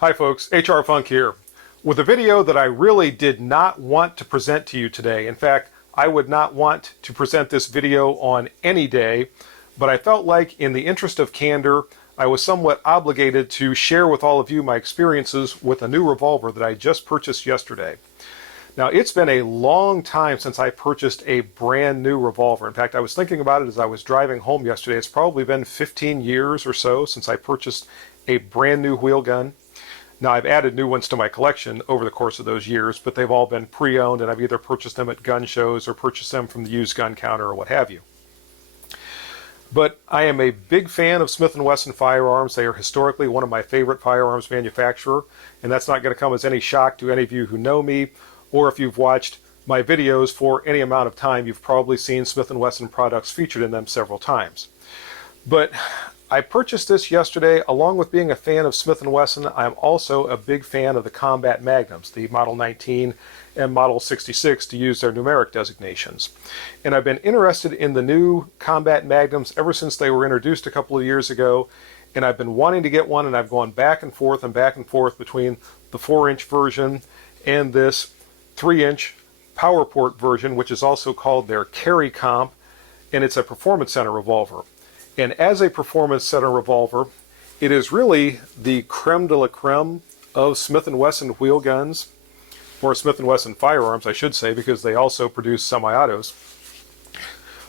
Hi folks, HR Funk here, with a video that I really did not want to present to you today. In fact, I would not want to present this video on any day, but I felt like in the interest of candor, I was somewhat obligated to share with all of you my experiences with a new revolver that I just purchased yesterday. Now, it's been a long time since I purchased a brand new revolver. In fact, I was thinking about it as I was driving home yesterday. It's probably been 15 years or so since I purchased a brand new wheel gun. Now, I've added new ones to my collection over the course of those years, but they've all been pre-owned, and I've either purchased them at gun shows or purchased them from the used gun counter or what have you. But I am a big fan of Smith & Wesson firearms. They are historically one of my favorite firearms manufacturer, and that's not going to come as any shock to any of you who know me, or if you've watched my videos for any amount of time, you've probably seen Smith & Wesson products featured in them several times. But I purchased this yesterday. Along with being a fan of Smith & Wesson, I'm also a big fan of the combat magnums, the Model 19 and Model 66 to use their numeric designations. And I've been interested in the new combat magnums ever since they were introduced a couple of years ago, and I've been wanting to get one, and I've gone back and forth between the 4-inch version and this 3-inch PowerPort version, which is also called their Carry Comp, and it's a Performance Center revolver. And as a Performance Center revolver, it is really the creme de la creme of Smith & Wesson wheel guns, or Smith & Wesson firearms, I should say, because they also produce semi-autos.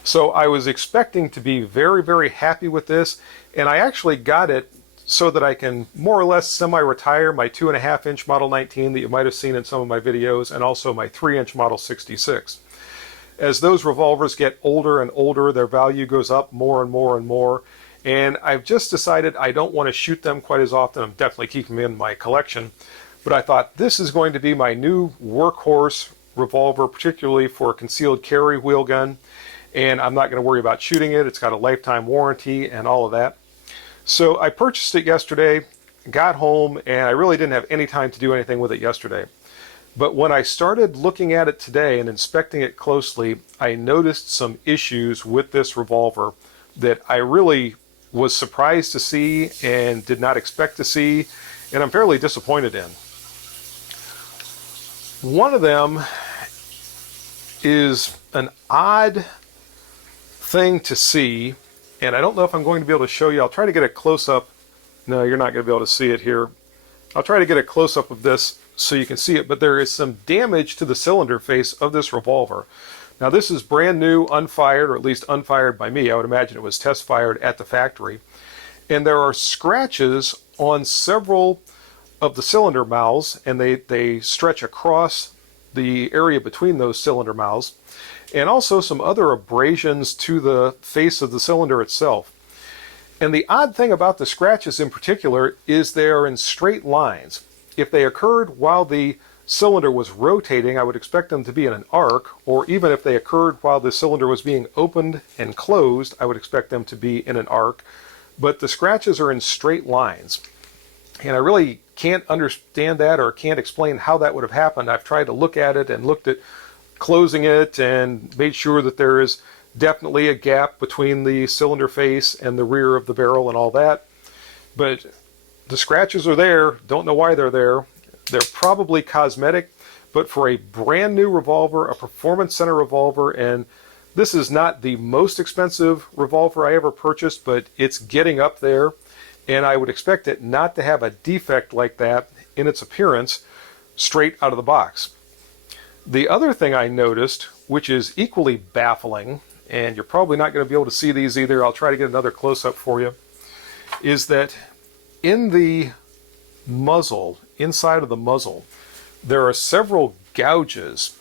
So I was expecting to be very, very happy with this, and I actually got it so that I can more or less semi-retire my 2.5-inch Model 19 that you might have seen in some of my videos, and also my 3-inch Model 66. As those revolvers get older and older, their value goes up more and more and more, and I've just decided I don't want to shoot them quite as often. I'm definitely keeping them in my collection, but I thought this is going to be my new workhorse revolver, particularly for a concealed carry wheel gun, and I'm not going to worry about shooting it. It's got a lifetime warranty and all of that. So I purchased it yesterday, got home, and I really didn't have any time to do anything with it yesterday. But when I started looking at it today and inspecting it closely, I noticed some issues with this revolver that I really was surprised to see and did not expect to see, and I'm fairly disappointed in. One of them is an odd thing to see, and I don't know if I'm going to be able to show you. I'll try to get a close-up. No, you're not going to be able to see it here. I'll try to get a close-up of this so you can see it, but there is some damage to the cylinder face of this revolver. Now, this is brand new, unfired, or at least unfired by me. I would imagine it was test fired at the factory. And there are scratches on several of the cylinder mouths, and they stretch across the area between those cylinder mouths, and also some other abrasions to the face of the cylinder itself. And the odd thing about the scratches in particular is they are in straight lines. If they occurred while the cylinder was rotating, I would expect them to be in an arc, or even if they occurred while the cylinder was being opened and closed, I would expect them to be in an arc. But the scratches are in straight lines. And I really can't understand that or can't explain how that would have happened. I've tried to look at it and looked at closing it and made sure that there is definitely a gap between the cylinder face and the rear of the barrel and all that. But the scratches are there. Don't know why they're there. They're probably cosmetic, but for a brand new revolver, a Performance Center revolver, and this is not the most expensive revolver I ever purchased, but it's getting up there, and I would expect it not to have a defect like that in its appearance straight out of the box. The other thing I noticed, which is equally baffling, and you're probably not going to be able to see these either, I'll try to get another close-up for you, is that in the muzzle, inside of the muzzle, there are several gouges,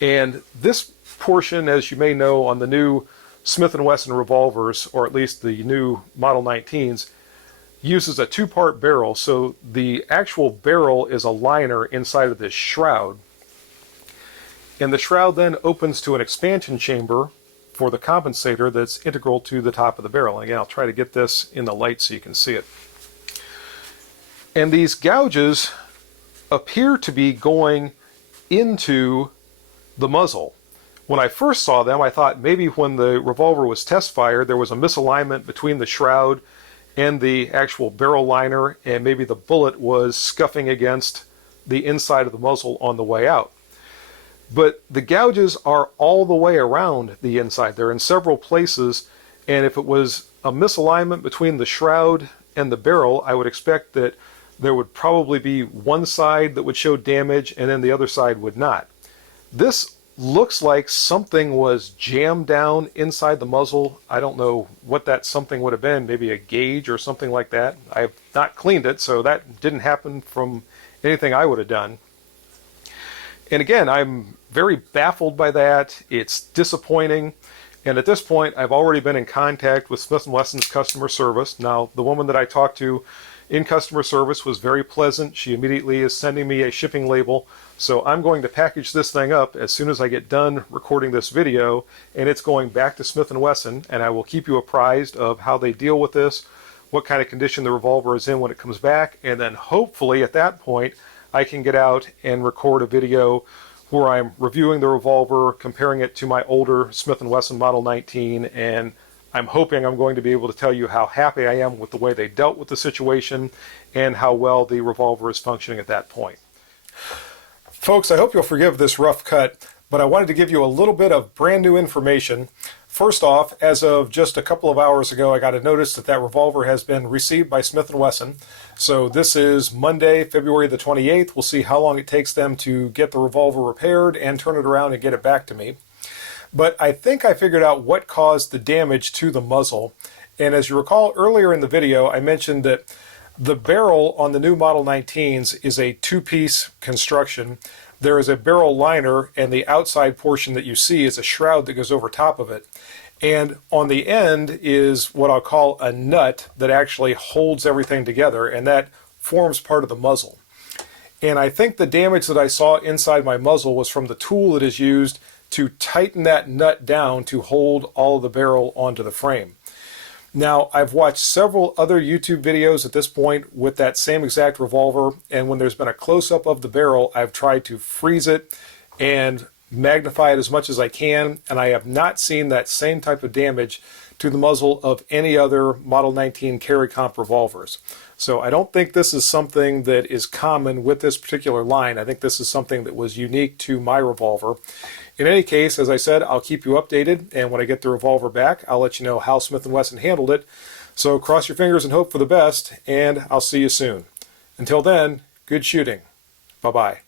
and this portion, as you may know, on the new Smith & Wesson revolvers, or at least the new Model 19s, uses a 2-part barrel, so the actual barrel is a liner inside of this shroud, and the shroud then opens to an expansion chamber for the compensator that's integral to the top of the barrel. And again, I'll try to get this in the light so you can see it. And these gouges appear to be going into the muzzle. When I first saw them, I thought maybe when the revolver was test fired, there was a misalignment between the shroud and the actual barrel liner, and maybe the bullet was scuffing against the inside of the muzzle on the way out. But the gouges are all the way around the inside. They're in several places, and if it was a misalignment between the shroud and the barrel, I would expect that there would probably be one side that would show damage and then the other side would not. This looks like something was jammed down inside the muzzle. I don't know what that something would have been, maybe a gauge or something like that. I have not cleaned it, so that didn't happen from anything I would have done. And again, I'm very baffled by that. It's disappointing. And at this point, I've already been in contact with Smith & Wesson's customer service. Now, the woman that I talked to in customer service was very pleasant. She immediately is sending me a shipping label. So I'm going to package this thing up as soon as I get done recording this video, and it's going back to Smith & Wesson, and I will keep you apprised of how they deal with this, what kind of condition the revolver is in when it comes back, and then hopefully at that point I can get out and record a video where I'm reviewing the revolver, comparing it to my older Smith & Wesson Model 19, and I'm hoping I'm going to be able to tell you how happy I am with the way they dealt with the situation and how well the revolver is functioning at that point. Folks, I hope you'll forgive this rough cut, but I wanted to give you a little bit of brand new information. First off, as of just a couple of hours ago, I got a notice that that revolver has been received by Smith & Wesson. So this is Monday, February the 28th. We'll see how long it takes them to get the revolver repaired and turn it around and get it back to me. But I think I figured out what caused the damage to the muzzle. And as you recall earlier in the video, I mentioned that the barrel on the new Model 19s is a two-piece construction. There is a barrel liner, and the outside portion that you see is a shroud that goes over top of it. And on the end is what I'll call a nut that actually holds everything together, and that forms part of the muzzle. And I think the damage that I saw inside my muzzle was from the tool that is used to tighten that nut down to hold all of the barrel onto the frame. Now, I've watched several other YouTube videos at this point with that same exact revolver, and when there's been a close-up of the barrel, I've tried to freeze it and magnify it as much as I can, and I have not seen that same type of damage to the muzzle of any other Model 19 carry comp revolvers. So I don't think this is something that is common with this particular line. I think this is something that was unique to my revolver. In any case, as I said, I'll keep you updated, and when I get the revolver back, I'll let you know how Smith & Wesson handled it. So cross your fingers and hope for the best, and I'll see you soon. Until then, good shooting. Bye-bye.